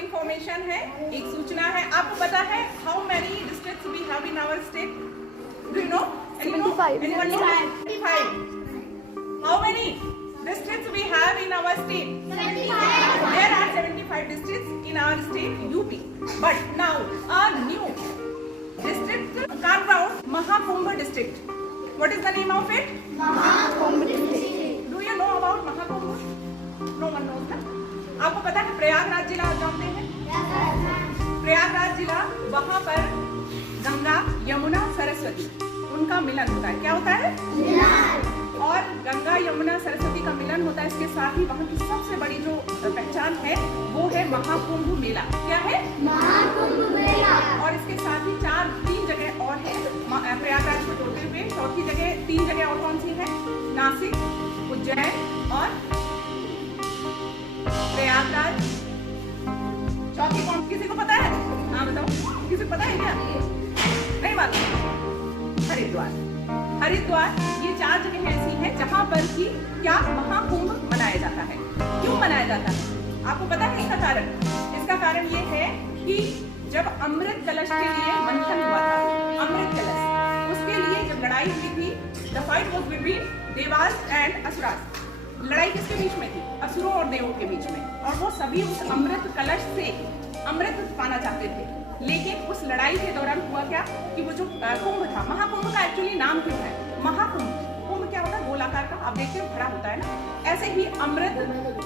Information है, एक सूचना है। आपको पता है how many districts we have in our state? Do you know? 75. 75. How many districts we have in our state? 75. There are 75 districts in our state UP. But now a new district carved out, Mahakumbh district. What is the name of it? Mahakumbh district. Do you know about Mahakumbh? No one knows ना? आपको पता है प्रयागराज जिला आप जानते हैं? प्रयागराज जिला, वहाँ पर गंगा, यमुना, सरस्वती उनका मिलन होता है। क्या होता है? मिलन। और गंगा, यमुना, सरस्वती का मिलन होता है। इसके साथ ही वहाँ की सबसे बड़ी जो पहचान है वो है महाकुंभ मेला। क्या है? महाकुंभ मेला। और इसके साथ ही तीन जगह और है प्रयागराज को जोड़ते हुए। चौथी जगह, 3 जगह और कौन सी है? नासिक, उज्जैन और प्रयागराज। चौथी कौन? किसी को पता है? हाँ बताओ, किसी को पता है क्या? नहीं मालूम? हरिद्वार। हरिद्वार, ये 4 जगह ऐसी हैं जहाँ पर कि क्या महाकुंभ मनाया जाता है। क्यों मनाया जाता है? आपको पता है इसका कारण? इसका कारण ये है कि जब अमृत कलश के लिए मंथन हुआ था, अमृत कलश, उसके लिए जब लड़ाई हुई थी, the fight was between devas and asuras. लड़ाई किसके बीच में थी? असुरों और देवों के बीच में। और वो सभी उस अमृत कलश से अमृत पाना चाहते थे। लेकिन उस लड़ाई के दौरान हुआ क्या कि वो जो कुंभ था, महाकुंभ का एक्चुअली नाम क्यों है महाकुंभ? कुंभ क्या होता है? गोलाकार का, आप देखते हो खड़ा होता है ना। ऐसे ही अमृत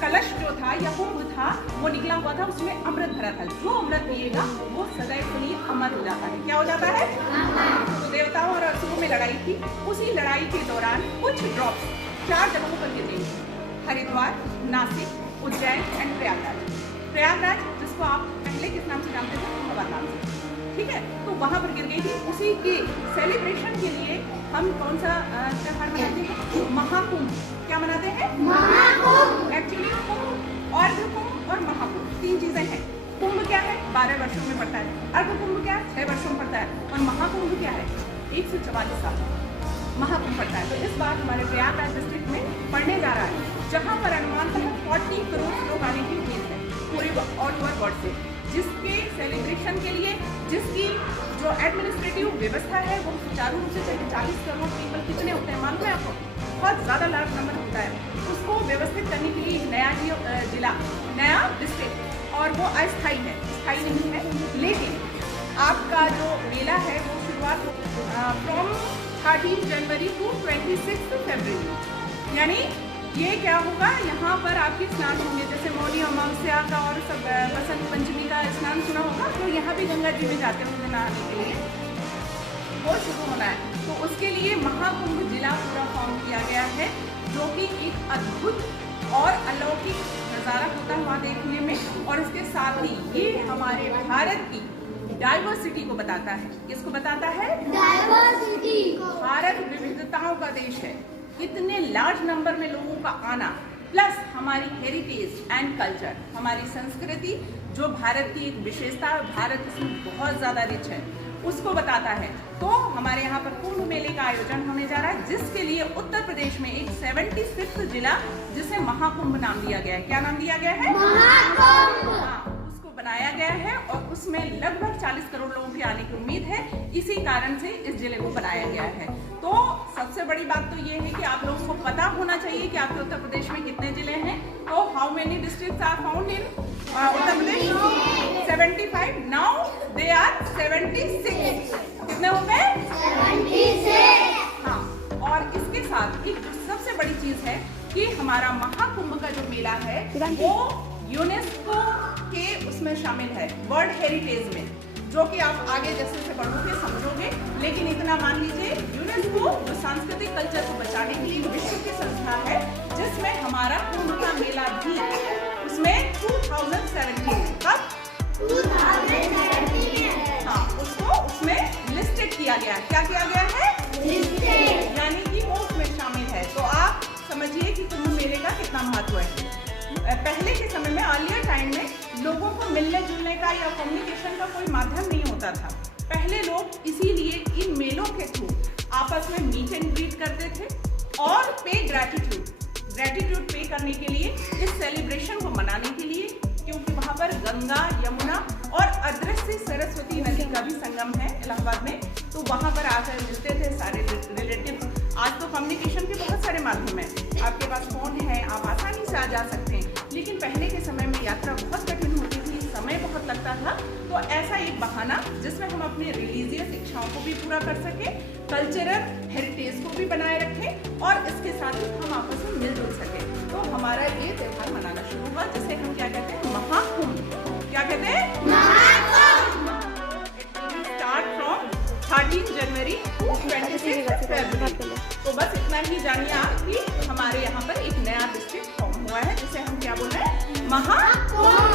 कलश जो था या कुंभ था वो निकला हुआ था, उसमें अमृत भरा था। जो अमृत पिएगा वो सदैव के लिए अमर हो जाता है। क्या हो जाता है? तो देवताओं और असुरों में लड़ाई थी। उसी लड़ाई के दौरान कुछ ड्रॉप्स 4 जगहों पर गिर गई। हरिद्वार, नासिक, उज्जैन एंड प्रयागराज। प्रयागराज जिसको आप पहले किस नाम से जानते थे? कुंभ नाम से, ठीक है। तो वहाँ पर गिर गई थी। उसी के सेलिब्रेशन के लिए हम कौन सा त्योहार मनाते हैं? महाकुंभ। क्या मनाते हैं? महाकुंभ। एक्चुअली कुंभ, अर्धकुंभ और महाकुंभ 3 चीजें हैं। कुंभ क्या है? 12 वर्षों में पड़ता है। अर्धकुंभ क्या है? 6 वर्षों में पड़ता है। और महाकुंभ क्या है? 144 साल महाकुंभ पड़ता है। तो इस बार हमारे प्रयागराज डिस्ट्रिक्ट में पढ़ने जा रहा है, जहाँ पर अनुमानतः 40 करोड़ लोग आने की उम्मीद है पूरे ऑल ओवर वर्ल्ड से, जिसके सेलिब्रेशन के लिए, जिसकी जो एडमिनिस्ट्रेटिव व्यवस्था है वो सुचारू रूप से चले। 40 करोड़ पीपल कितने होते हैं मालूम है आपको? बहुत ज़्यादा लार्ज नंबर होता है। उसको व्यवस्थित करने के लिए एक नया जिला, नया डिस्ट्रिक्ट, और वो अस्थायी है, स्थायी नहीं है। लेकिन आपका जो मेला है वो शुरुआत फ्रॉम 13 जनवरी टू 26 फरवरी। यानी ये क्या होगा, यहाँ पर आपके स्नान होंगे, जैसे मौनी अमावस्या का और सब बसंत पंचमी का स्नान सुना होगा, तो यहाँ भी गंगा जी में जाते होंगे नहाने के लिए, वो शुरू होना है। तो उसके लिए महाकुंभ जिला पूरा फॉर्म किया गया है, जो कि एक अद्भुत और अलौकिक नज़ारा होता है वहाँ देखने में। और इसके साथ ही ये हमारे भारत की डाइवर्सिटी को बताता है। किसको बताता है? डाइवर्सिटी को। भारत विविधताओं का देश है। इतने लार्ज नंबर में लोगों का आना, प्लस हमारी हेरिटेज एंड कल्चर, हमारी संस्कृति जो भारत की एक विशेषता है, भारत इसमें बहुत ज़्यादा रिच है, उसको बताता है। तो हमारे यहाँ पर कुंभ मेले का आयोजन होने जा रहा है, जिसके लिए उत्तर प्रदेश में एक 76 जिला जिसे महाकुंभ नाम दिया गया है। क्या नाम दिया गया है? महाकुंभ। बनाया गया है और उसमें लगभग 40 करोड़ लोगों की आने की उम्मीद है। इसी कारण से इस जिले को बनाया गया है। तो सबसे बड़ी बात तो ये है कि आप लोगों को पता होना चाहिए कि आपके उत्तर प्रदेश में कितने जिले हैं। तो how many districts are found in Uttar Pradesh? 75। Now they are 76। कितने हो गए? 76। हाँ, और इसके साथ एक सबसे बड़ी चीज है कि हमारा महाकुंभ का जो मेला है वो यूनेस्को के उसमें शामिल है, वर्ल्ड हेरिटेज में, जो कि आप आगे जैसे जैसे बढ़ोगे समझोगे। लेकिन इतना मान लीजिए, यूनेस्को जो सांस्कृतिक कल्चर को बचाने के लिए विश्व की संस्था है, जिसमें हमारा कुंभ का मेला भी उसमें 2017 कब 2017 हाँ, उसको उसमें लिस्टेड किया गया। क्या किया गया है? लिस्टेड, यानी कि वो उसमें शामिल है। तो आप समझिए कि कुंभ मेले का कितना महत्व है। पहले के समय में, अर्लियर टाइम में, लोगों को मिलने जुलने का या कम्युनिकेशन का कोई माध्यम नहीं होता था। पहले लोग इसीलिए इन मेलों के थ्रू आपस में मीट एंड ग्रीट करते थे और पे ग्रैटिट्यूड पे करने के लिए, इस सेलिब्रेशन को मनाने के लिए, क्योंकि वहाँ पर पर गंगा, यमुना और अदृश्य सरस्वती नदी का भी संगम है इलाहाबाद में। तो वहाँ पर आकर मिलते थे सारे रिलेटिव्स। आज तो कम्युनिकेशन के बहुत सारे माध्यम हैं, आपके पास फ़ोन है, आप आसानी से आ जा सकते हैं। लेकिन पहले के समय में यात्रा बहुत कठिन होती थी, समय बहुत लगता था। तो ऐसा एक बहाना जिसमें हम अपनी रिलीजियस इच्छाओं को भी पूरा कर सकें, कल्चरल हेरिटेज को भी बनाए रखें और इसके साथ ही हम आपस में मिलजुल सकें। तो हमारा ये त्यौहार मनाना शुरू हुआ जिसे हम क्या कहते हैं, महाकुंभ। क्या कहते हैं, Mahakumbh. It will start from 13 जनवरी 26 फरवरी। तो बस इतना ही जानिए आप कि हमारे यहाँ पर एक नया डिस्ट्रिक्ट फॉर्म हुआ है जिसे हम क्या बोल रहे हैं, महाकुंभ।